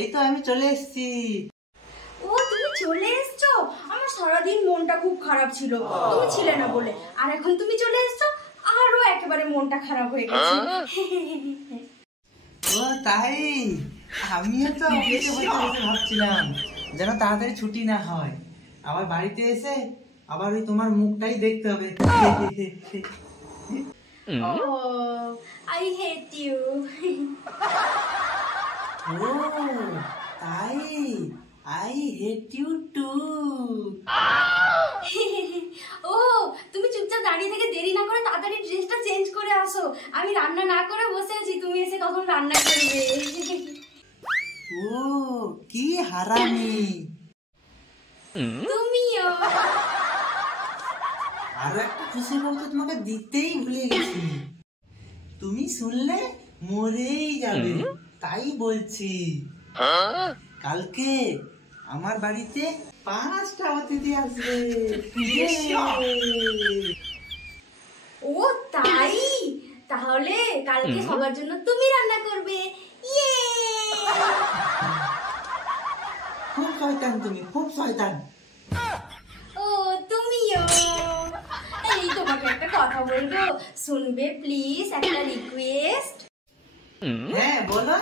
এই তো আমি চলে এসেছি। ও তুমি চলে এসছো? আমার সারাদিন মনটা খুব খারাপ ছিল, তুমি ছিলে না বলে। আর এখন তুমি চলে এসছো, আরো একেবারে মনটা খারাপ হয়ে গেছে। ও তাই, আমিও তো অফিসে বসে বসে ভাবছিলাম যেন তাড়াতাড়ি ছুটি না হয়, আবার বাড়িতে এসে আবার ওই তোমার মুখটাই দেখতে হবে। I hate you. ও তাই, আই হেট ইউ টু। ও তুমি চুপচাপ দাঁড়িয়ে থেকে দেরি না করে তাড়াতাড়ি ড্রেসটা চেঞ্জ করে আসো। আমি রান্না না করে বসে আছি, তুমি এসে কখন রান্না করবে? ও কি হারামি। তুমিও। আরো একটা খুশি খবর তো তোমাকে দিতেই ভুলে গেছি, তুমি শুনলে মরেই যাবে। তাই বলছি, কালকে আমার বাড়িতে 5টা অতিথি আসবে। ও তাই, তাহলে কালকে সবার জন্য তুমি রান্না করবে। ইয়ে! খুব শয়তান তুমি, খুব শয়তান। ও তুমিও। এই তোমাকে একটা কথা বলবো, শুনবে প্লিজ? একটা রিকোয়েস্ট। হ্যাঁ বলো।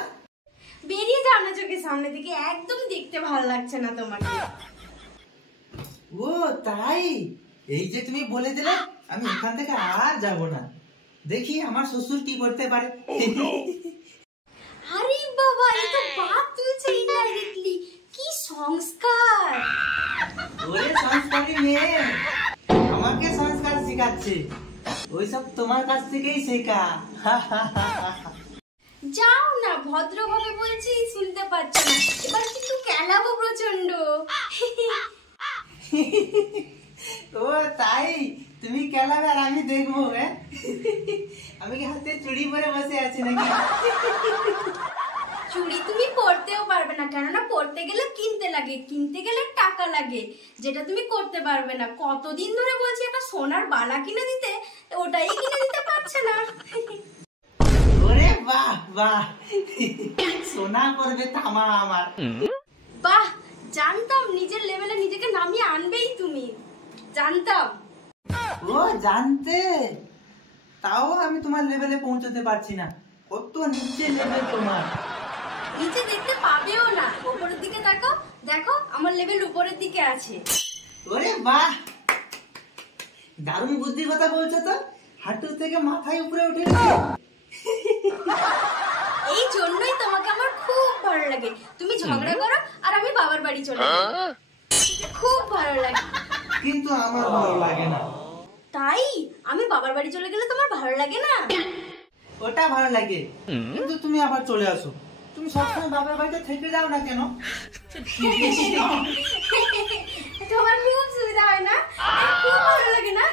বেরিয়ে যাও না চোখের সামনে থেকে, একদম দেখতে ভালো লাগছে না তোমাকে। ও তাই, এই যে তুমি বলে দিলে, আমি এখান থেকে আর যাব না। দেখি আমার শ্বশুর কি করতে পারে। আরে বাবা, এই তো বাপ তুলছে ইনডাইরেক্টলি। কি সংস্কার! ওরে সংস্কারী মেয়ে, আমাকে সংস্কার শেখাচ্ছে, ওইসব তোমার কাছ থেকেই শেখা। যাও না, ভদ্রভাবে বলছি, শুনতে পাচ্ছ না। এবার কিন্তু কেলাবো প্রচন্ড। ও তাই, তুমি কেলাবে আর আমি দেখবো। হ্যাঁ, আমি কি হাতে চুড়ি পরে বসে আছি নাকি? চুড়ি তুমি পরতেও পারবে না, কেননা পরতে গেলে কিনতে লাগে, কিনতে গেলে টাকা লাগে, যেটা তুমি করতে পারবে না। কতদিন ধরে বলছি একটা সোনার বালা কিনে দিতে, ওটাই কিনে দিতে পারছে না। ওরে বাহ বাহ, সোনা করবে তামা আমার। বাহ, জানতাম নিজের লেভেলে নিজেকে নামিয়ে আনবেই তুমি, জানতাম। ও জানতে, তাও আমি তোমার লেভেলে পৌঁছতে পারছি না। কত নিচে লেভেল তোমার। নিচে দেখতে পাবেও না, উপরের দিকে তাকাও, দেখো আমার লেভেল উপরের দিকে আছে। ওরে বাহ, দারুণ বুদ্ধির কথা বলছো তো, হাঁটু থেকে মাথায় উপরে উঠে গেছে। এই জন্যই তোমাকে আমার খুব ভালো লাগে। তুমি ঝগড়া করো আর আমি বাবার বাড়ি চলে যাই, খুব ভালো লাগে। কিন্তু আমার ভালো লাগে না। তাই আমি বাবার বাড়ি চলে গেলে তোমার ভালো লাগে না? ওটা ভালো লাগে, কিন্তু তুমি আবার চলে আসো। তুমি সবসময় বাবার বাড়িতে থেকে যাও না কেন? তোমার খুব সুবিধা হয় না, খুব ভালো লাগে না।